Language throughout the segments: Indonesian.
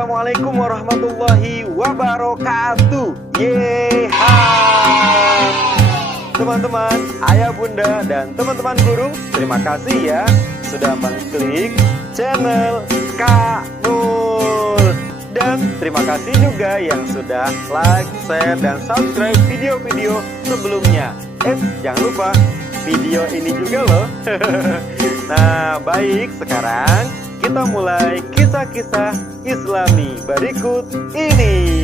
Assalamualaikum warahmatullahi wabarakatuh. Yeha. Teman-teman, ayah bunda dan teman-teman guru, terima kasih ya sudah mengklik channel Kak Nur. Dan terima kasih juga yang sudah like, share, dan subscribe video-video sebelumnya. Jangan lupa video ini juga loh. Nah, baik, sekarang kita mulai kisah-kisah Islami berikut ini.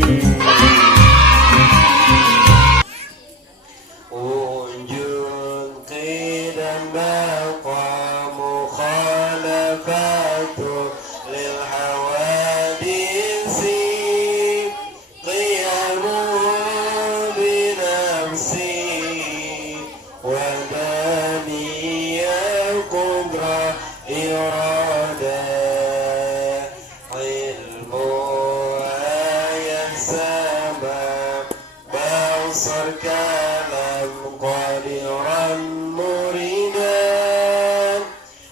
Unjun qidan baqa mukhalafatu lil hawadisi qiyamu binafsi wa daniya qudra irada ilmu ayat sabab basar kalam qadiran muridan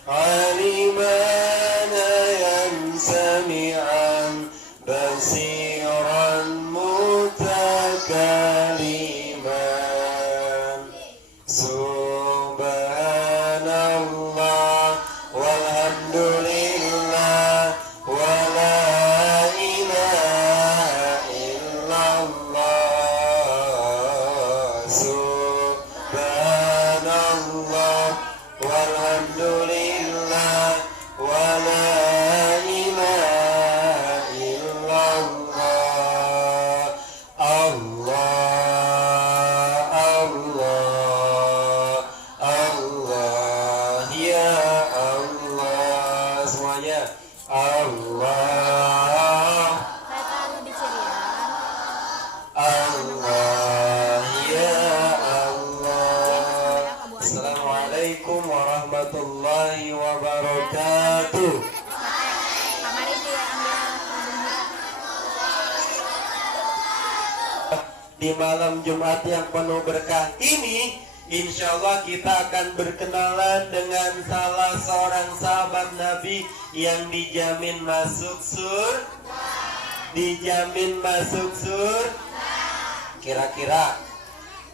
aliman ayat sami'an basiran mutakaliman subhanallah walhamdulillah wa la ilaha illallah subhanallah walhamdulillah wa la ilaha illallah Allah Allah Allah ya Allah semuanya Allah Allah ya Allah. Assalamualaikum warahmatullahi wabarakatuh. Di malam Jumat yang penuh berkah ini, insya Allah kita akan berkenalan dengan salah seorang sahabat Nabi yang dijamin masuk dijamin masuk Kira-kira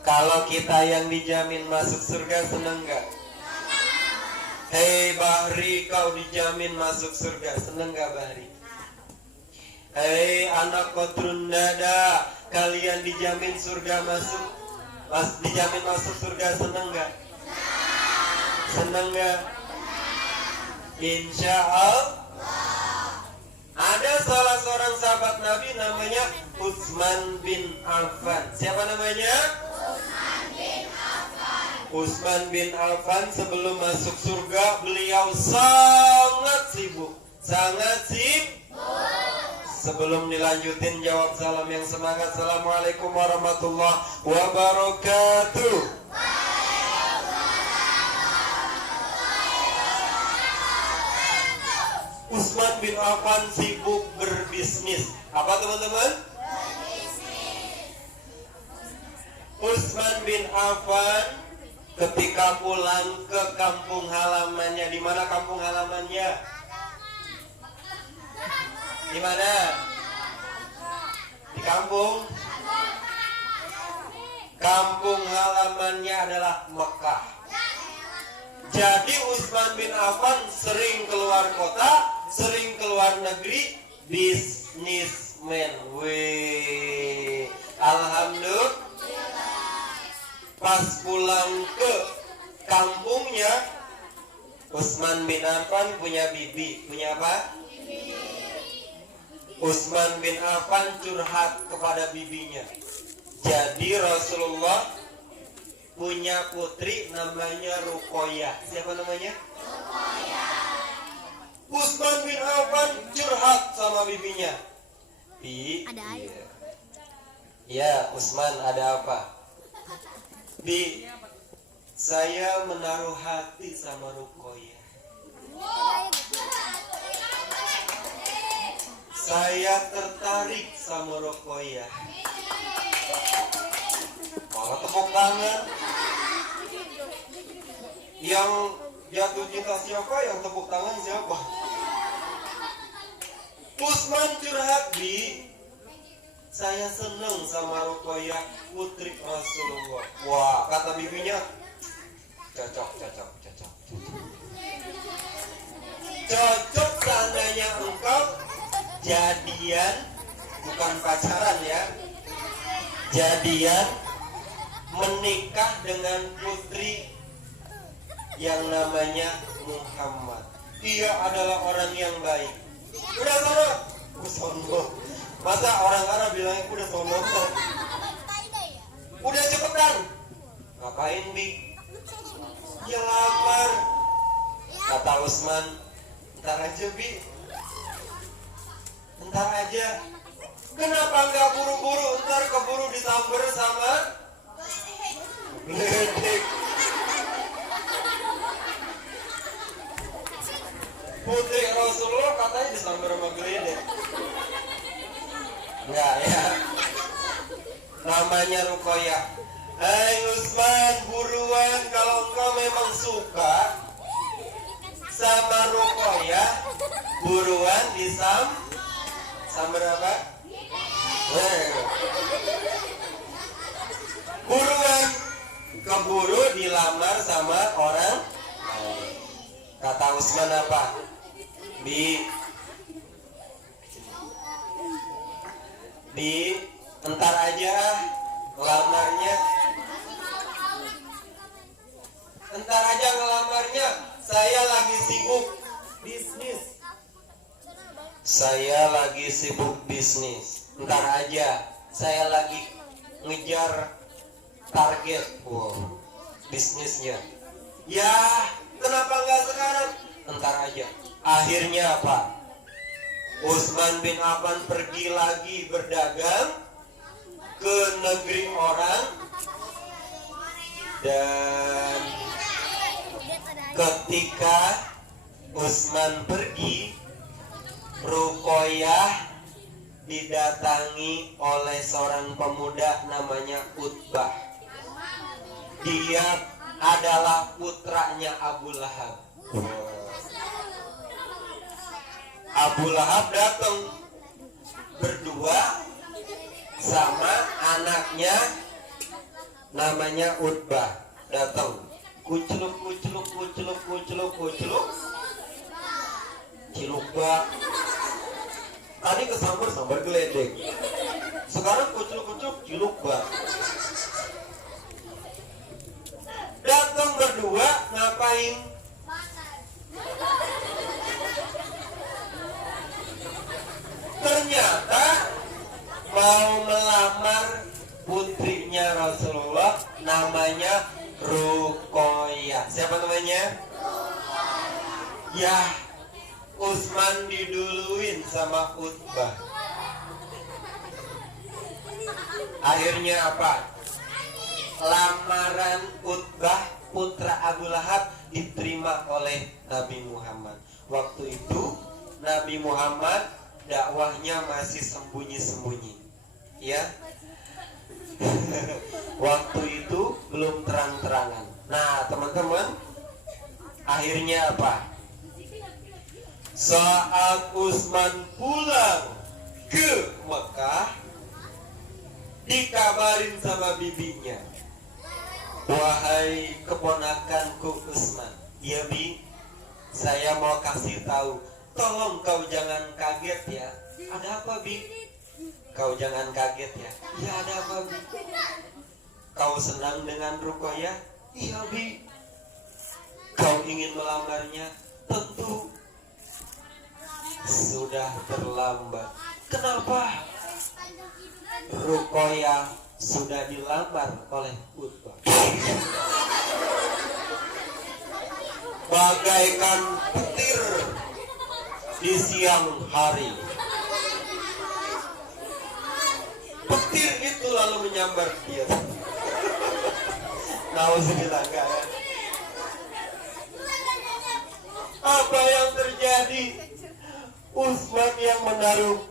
kalau kita yang dijamin masuk surga seneng gak? Hei Bahri, kau dijamin masuk surga, seneng gak Bahri? Hei anak kotrun dada, kalian dijamin surga dijamin masuk surga, seneng gak? Seneng gak? Insya Allah. Ada salah seorang sahabat Nabi namanya Utsman bin Affan. Siapa namanya? Utsman bin Affan sebelum masuk surga beliau sangat sibuk. Sebelum dilanjutin jawab salam yang semangat. Assalamualaikum warahmatullahi wabarakatuh. Utsman bin Affan sibuk berbisnis. Apa teman-teman? Utsman bin Affan ketika pulang ke kampung halamannya. Di mana kampung halamannya? Di mana? Di kampung. Kampung halamannya adalah Mekah. Jadi Utsman bin Affan sering keluar kota, sering keluar negeri, bisnismen. Wih, alhamdulillah. Pas pulang ke kampungnya, Utsman bin Affan punya bibi. Punya apa? Utsman bin Affan curhat kepada bibinya. Jadi Rasulullah punya putri namanya Ruqayyah. Siapa namanya? Ruqayyah. Utsman bin Affan curhat sama bibinya. Bi, ya Utsman, ada apa? Bi, saya menaruh hati sama Ruqayyah. Saya tertarik sama Ruqayyah. Malah tepuk tangan. Yang jatuh cinta siapa? Yang tepuk tangan siapa? Usman curhat, Bi. Saya seneng sama Ruqayyah putri Rasulullah. Wah, kata bibinya, cocok. Cocok seandainya engkau jadian, bukan pacaran ya, jadian menikah dengan putri yang namanya Muhammad. Dia adalah orang yang baik. Udah sono. Masa orang Arab bilangnya udah sono? Udah cepetan. Ngapain, Bi? Ya lamar. Kata Usman, ntar aja, Bi. Ntar aja. Kenapa nggak buru-buru? Ntar keburu disamber sama geledek. Putri Rasulullah katanya disamber sama geledek. Enggak ya. Namanya Ruqayyah. Hai Usman, buruan kalau engkau memang suka sama Ruqayyah, buruan samber apa? Buruan keburu dilamar sama orang. Kata Usman apa? Bi, entar aja ngelamarnya. Entar aja ngelamarnya. Saya lagi sibuk bisnis. Saya lagi sibuk bisnis. Entar aja. Saya lagi ngejar target. Wow, bisnisnya. Ya, kenapa nggak sekarang? Entar aja. Akhirnya apa? Utsman bin Affan pergi lagi berdagang ke negeri orang, dan ketika Utsman pergi, Ruqayyah didatangi oleh seorang pemuda namanya Utbah. Dia adalah putranya Abu Lahab. Abu Lahab datang berdua sama anaknya namanya Utbah. Datang kuceluk cilukba. Tadi kesambar geledek, sekarang kuceluk cilukba. Datang berdua ngapain? Ternyata mau melamar putrinya Rasulullah, namanya Ruqayyah. Siapa namanya? Ya, Utsman diduluin sama Utbah. Akhirnya apa? Lamaran Utbah putra Abu Lahab diterima oleh Nabi Muhammad. Waktu itu Nabi Muhammad dakwahnya masih sembunyi-sembunyi, ya. Waktu itu belum terang-terangan. Nah, teman-teman, akhirnya apa? Saat Utsman pulang ke Mekah, dikabarin sama bibinya, wahai keponakanku Utsman. Ya, Bi, saya mau kasih tahu, tolong kau jangan kaget ya. Ada apa, Bi? Kau jangan kaget ya. Ya, ada apa, Bi? Kau senang dengan Ruqayyah? Iya, Bi. Kau ingin melamarnya? Tentu. Sudah terlambat. Kenapa? Ruqayyah sudah dilamar oleh Utbah. Bagaikan petir di siang hari. Petir itu lalu menyambar dia. Nauzubillah, enggak ya? Apa yang terjadi? Utsman yang menaruh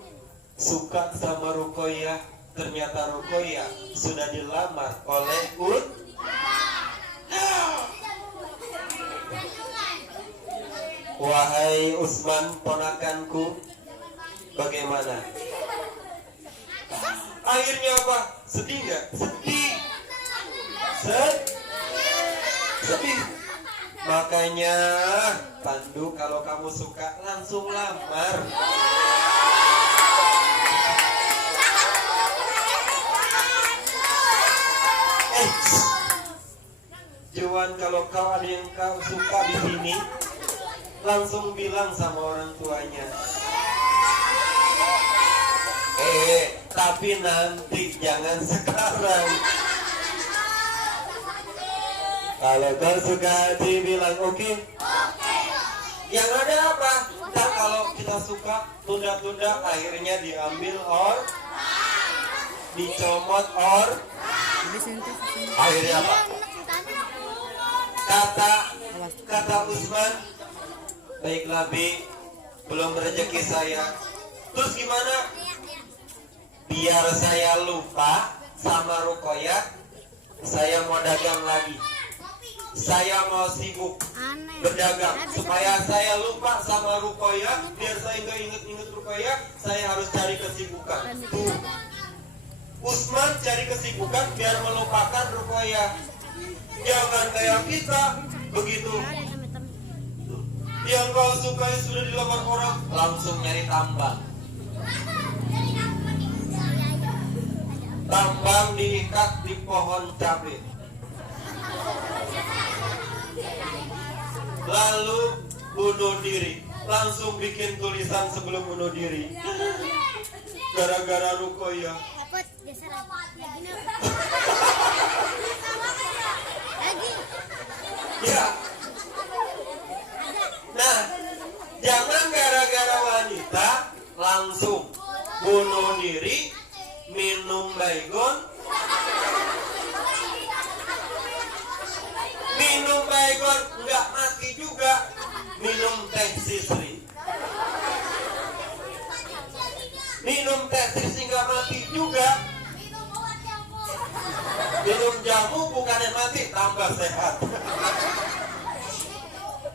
suka sama Ruqayyah, ternyata Ruqayyah sudah dilamar oleh Wahai Utsman ponakanku, Bagaimana? Akhirnya apa? Sedih nggak? Sedih. Sedih. Makanya Pandu, kalau kamu suka langsung lamar. Juan, kalau kau ada yang kau suka di sini, langsung bilang sama orang tuanya. Tapi nanti, jangan sekarang. Kalau kau suka dibilang oke. Yang ada apa? Ntar kalau kita suka tunda-tunda, akhirnya diambil dicomot akhirnya apa? Kata Usman, baiklah Bi, belum rezeki saya. Terus gimana? Biar saya lupa sama Ruqayyah, saya mau dagang lagi. Saya mau sibuk berdagang supaya saya lupa sama Ruqayyah. Biar saya nggak inget Ruqayyah, saya harus cari kesibukan. Tuh, Usman cari kesibukan biar melupakan Ruqayyah. Jangan kayak kita begitu. Yang kau sukai sudah dilamar orang, langsung nyari tambang. Tambang diikat di pohon cabai. Lalu bunuh diri. Langsung bikin tulisan sebelum bunuh diri. Gara-gara Ruqayyah. Ya. Nah, jangan gara-gara wanita langsung bunuh diri, minum baygon. Minum baygon nggak mati juga, minum teh sisri. Minum teh sisri nggak mati juga. Minum jamu bukannya mati, tambah sehat.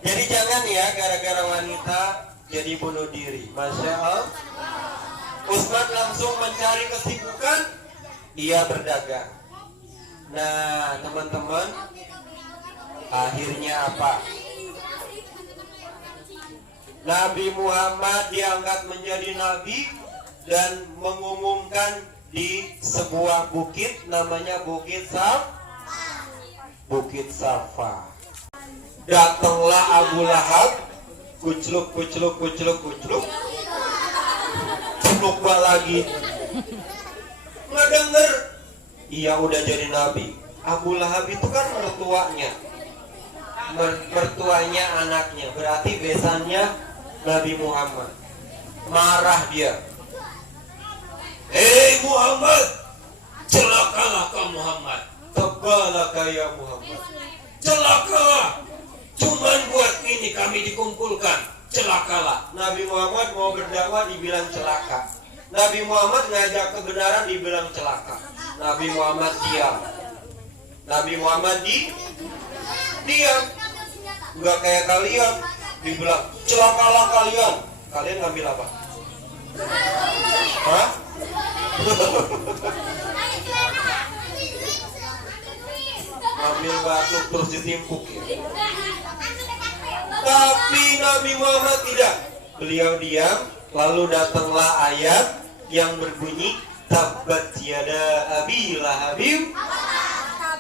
Jadi jangan ya gara-gara wanita jadi bunuh diri. Masya Allah. Usman langsung mencari kesibukan, ia berdagang. Nah teman-teman, akhirnya apa? Nabi Muhammad diangkat menjadi nabi dan mengumumkan di sebuah bukit, namanya Bukit Safa. Datanglah Abu Lahab, kucluk, celuk lagi. Nggak denger, ia udah jadi nabi. Abu Lahab itu kan mertuanya anaknya, berarti besannya Nabi Muhammad. Marah dia. Hei Muhammad, celakalah kau Muhammad. Tebalaka ya Muhammad. Celakalah. Cuman buat ini kami dikumpulkan. Celakalah. Nabi Muhammad mau berdakwah dibilang celaka. Nabi Muhammad ngajak kebenaran dibilang celaka. Nabi Muhammad diam. Nabi Muhammad diam. Enggak kayak kalian dibilang celakalah kalian. Kalian ngambil apa? Hah? Ambil batu terus ditimpuk ya. Tapi Nabi Muhammad tidak. Beliau diam. Lalu datanglah ayat yang berbunyi tabbat yada abi lahabim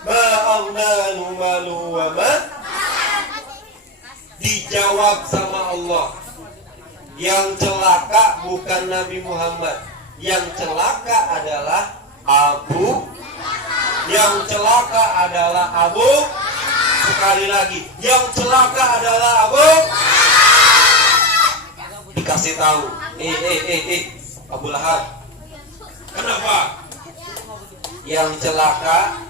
ma'aghnanu malu wa ma. Dijawab sama Allah, yang celaka bukan Nabi Muhammad, yang celaka adalah Abu. Sekali lagi, yang celaka adalah Abu. Dikasih tahu, Abu Lahab, kenapa? Yang celaka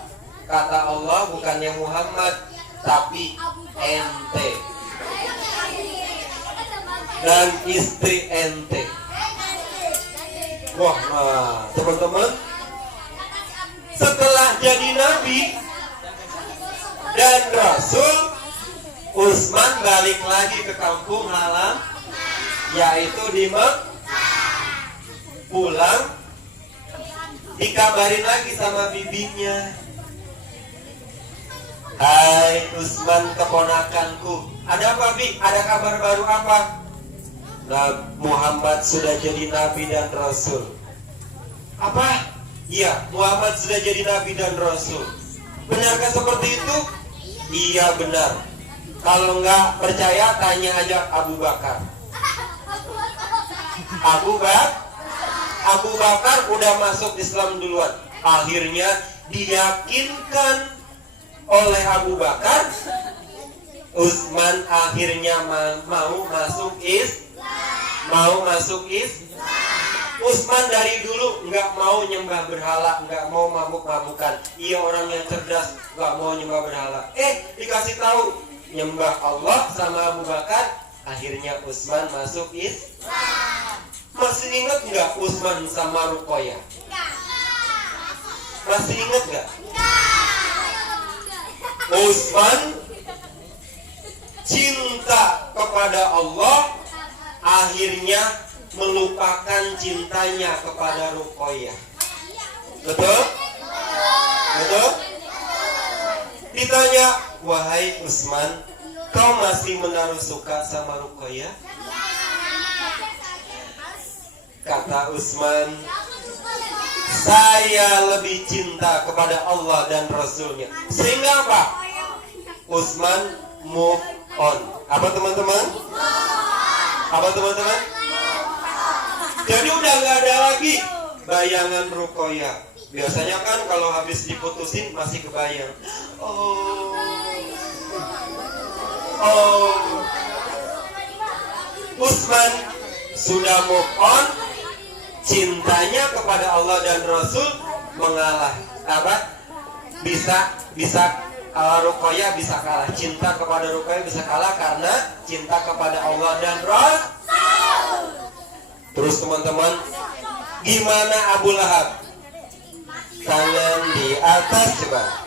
kata Allah bukannya Muhammad, tapi ente dan istri ente. Wah, nah, teman-teman, setelah jadi nabi dan rasul, Utsman balik lagi ke kampung halaman, yaitu di Pulang dikabarin lagi sama bibinya, "Hai Usman keponakanku, ada apa Bi? Ada kabar baru apa?" "Nah, Muhammad sudah jadi nabi dan rasul." "Apa?" "Iya, Muhammad sudah jadi nabi dan rasul." "Benarkah seperti itu?" "Iya benar. Kalau nggak percaya tanya aja Abu Bakar." Abu Bakar udah masuk Islam duluan. Akhirnya diyakinkan oleh Abu Bakar, Utsman akhirnya mau masuk Islam. Utsman dari dulu nggak mau nyembah berhala, nggak mau mabuk-mabukan. Ia orang yang cerdas, nggak mau nyembah berhala. Dikasih tahu nyembah Allah sama Abu Bakar, akhirnya Utsman masuk Islam. Masih ingat nggak Utsman sama Ruqayyah? Masih ingat nggak? Utsman cinta kepada Allah, akhirnya melupakan cintanya kepada Ruqayyah. Betul? Betul? Ditanya, "Wahai Utsman, kau masih menaruh suka sama Ruqayyah?" Kata Utsman, "Saya lebih cinta kepada Allah dan Rasulnya." Sehingga apa? Utsman move on. Apa teman-teman? Apa teman-teman? Jadi udah gak ada lagi bayangan Ruqayyah. Biasanya kan kalau habis diputusin masih kebayang. Utsman sudah move on. Cintanya kepada Allah dan Rasul mengalah. Bisa Ruqayyah bisa kalah. Cinta kepada Ruqayyah bisa kalah karena cinta kepada Allah dan Rasul. Terus teman-teman, gimana Abu Lahab? Tangan di atas, coba.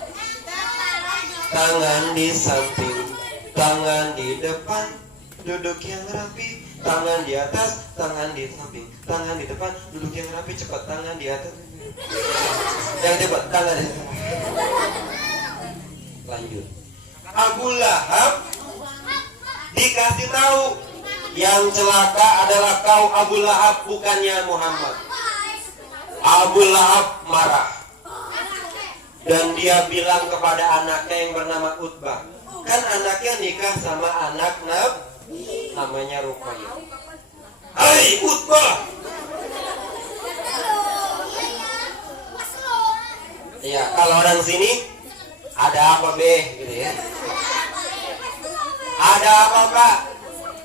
Tangan di samping, tangan di depan, duduk yang rapi. Tangan di atas, tangan di samping, tangan di depan, duduk yang rapi. Cepat, tangan di atas. Yang cepat, tangan di depan. Lanjut. Abu Lahab dikasih tahu, yang celaka adalah kau Abu Lahab, bukannya Muhammad. Abu Lahab marah. Dan dia bilang kepada anaknya yang bernama Utbah. Kan anaknya nikah sama anak Nabi, namanya Ruqayyah. "Hai Utbah." Ya, kalau orang sini, "Ada apa be?" gitu ya. "Ada apa Pak?"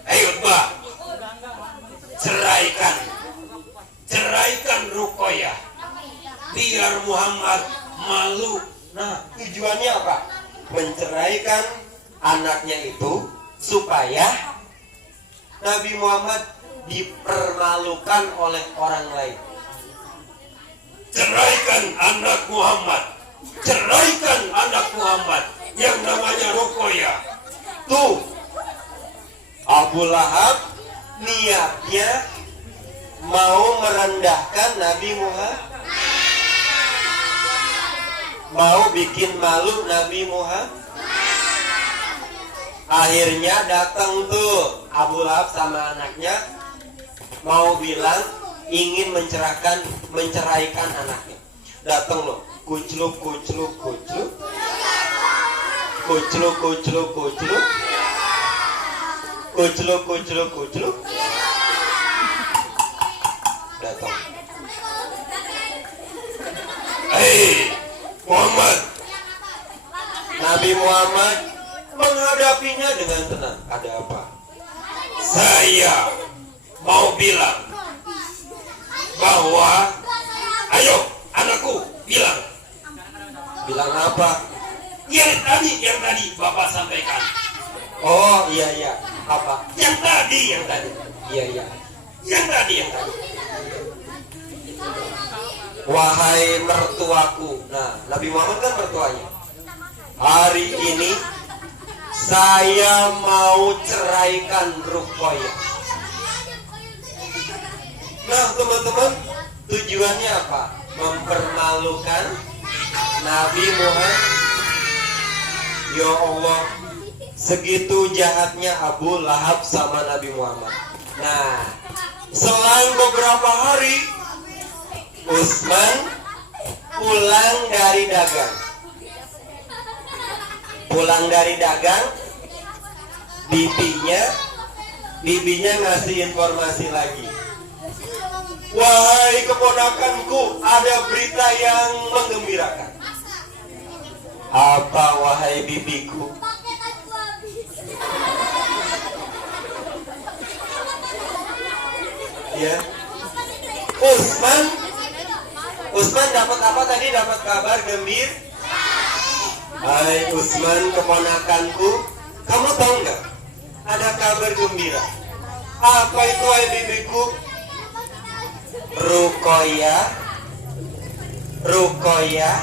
"Hei Utbah, ceraikan Ruqayyah, biar Muhammad malu." Nah, tujuannya apa? Menceraikan anaknya itu supaya Nabi Muhammad dipermalukan oleh orang lain. "Ceraikan anak Muhammad, ceraikan anak Muhammad yang namanya Ruqayyah." Tuh, Abu Lahab niatnya mau merendahkan Nabi Muhammad, mau bikin malu Nabi Muhammad. Akhirnya datang tuh Abu Lahab sama anaknya, mau bilang ingin menceraikan anaknya. Datang loh, kucluk, datang. "Hei Muhammad." Nabi Muhammad menghadapinya dengan tenang. "Ada apa?" "Saya mau bilang bahwa, ayo anakku bilang." "Bilang apa?" Yang tadi Bapak sampaikan." "Oh iya, apa?" Yang tadi. Iya. Yang tadi. "Wahai mertuaku." Nah, Nabi Muhammad kan mertuanya. "Hari ini saya mau ceraikan Ruqayyah." Nah teman-teman, Tujuannya apa? Mempermalukan Nabi Muhammad. Ya Allah, segitu jahatnya Abu Lahab sama Nabi Muhammad. Nah, selang beberapa hari Utsman pulang dari dagang. Pulang dari dagang, bibinya ngasih informasi lagi. Wahai keponakanku, ada berita yang menggembirakan. Apa wahai bibiku? Ya, Utsman dapat apa tadi? Dapat kabar gembira. Hai Utsman, keponakanku, kamu tahu nggak? Ada kabar gembira. Apa itu hai bibiku? Ruqayyah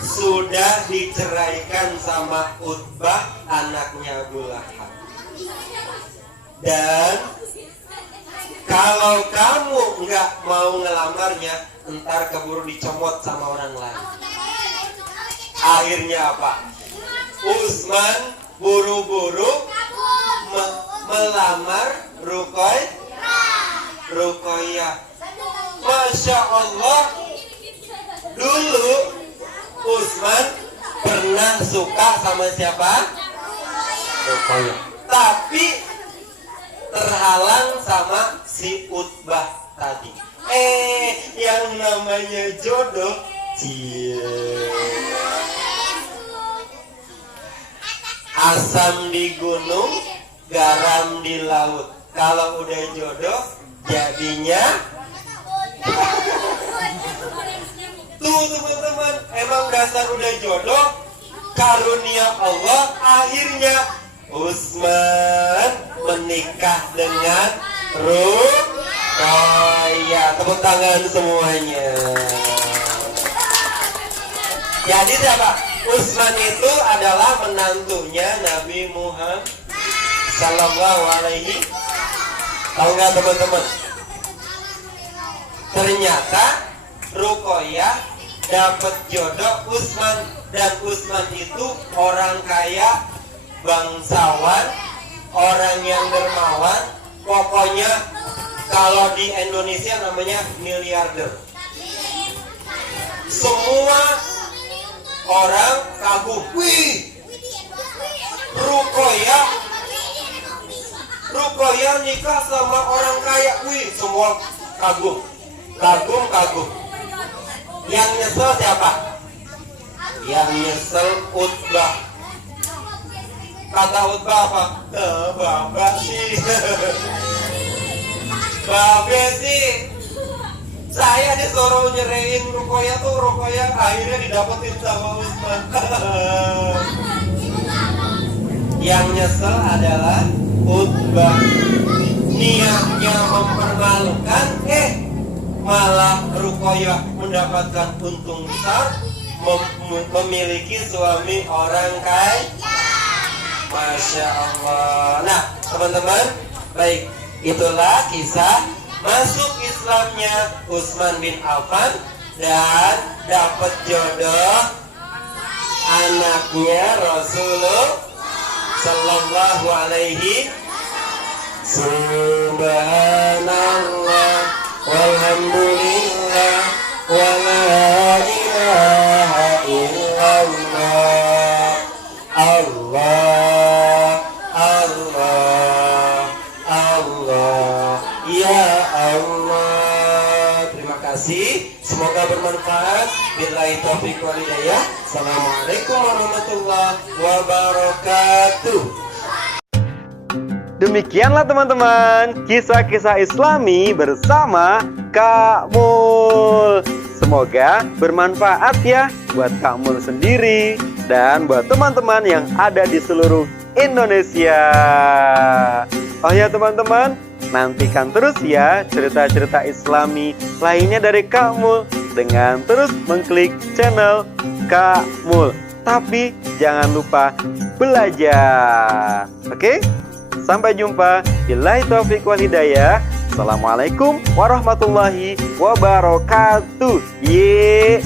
sudah diceraikan sama Utbah, anaknya Abu Lahab. Dan kalau kamu nggak mau ngelamarnya, ntar keburu dicomot sama orang lain. Akhirnya apa? Utsman buru-buru melamar Ruqayyah. Masya Allah, dulu Utsman pernah suka sama siapa? Ruqayyah. Tapi terhalang sama si Utbah tadi. Yang namanya jodoh, asam di gunung, garam di laut. Kalau udah jodoh, jadinya tuh teman-teman, emang dasar udah jodoh, karunia Allah. Akhirnya Utsman menikah dengan Ruqayyah. Tepuk tangan semuanya. Jadi siapa? Utsman itu adalah menantunya Nabi Muhammad Sallallahu Alaihi. Tahu nggak teman-teman? Ternyata Ruqayyah dapat jodoh Utsman, dan Utsman itu orang kaya, bangsawan, orang yang dermawan. Pokoknya kalau di Indonesia namanya miliarder. Semua orang kagum. Wih, Ruqayyah nikah sama orang kaya. Wih, semua kagum. Yang nyesel siapa? Yang nyesel Utbah. Kata Utbah apa? Bapak sih. Bapak sih. Saya disuruh nyerahin Ruqayyah tuh, Ruqayyah akhirnya didapetin sama Utsman. Yang nyesel adalah Utbah. Niatnya mempermalukan, malah Ruqayyah mendapatkan untung besar, memiliki suami orang kaya. Masya Allah. Nah teman-teman, baik, itulah kisah masuk Islamnya Utsman bin Affan dan dapat jodoh anaknya Rasulullah Sallallahu Alaihi. Subhanallah walhamdulillah wa la ilaha illallah. Allah, Allah, Allah, ya Allah. Terima kasih, semoga bermanfaat. Billahi taufiq wal hidayah. Assalamualaikum warahmatullahi wabarakatuh. Demikianlah teman-teman, kisah-kisah Islami bersama Kak Mul. Semoga bermanfaat ya buat Kak Mul sendiri dan buat teman-teman yang ada di seluruh Indonesia. Oh ya teman-teman, nantikan terus ya cerita-cerita Islami lainnya dari Kak Mul dengan terus mengklik channel Kak Mul. Tapi jangan lupa belajar. Oke? Sampai jumpa. Billahi taufiq wal hidayah. Assalamualaikum warahmatullahi wabarakatuh. Yeay.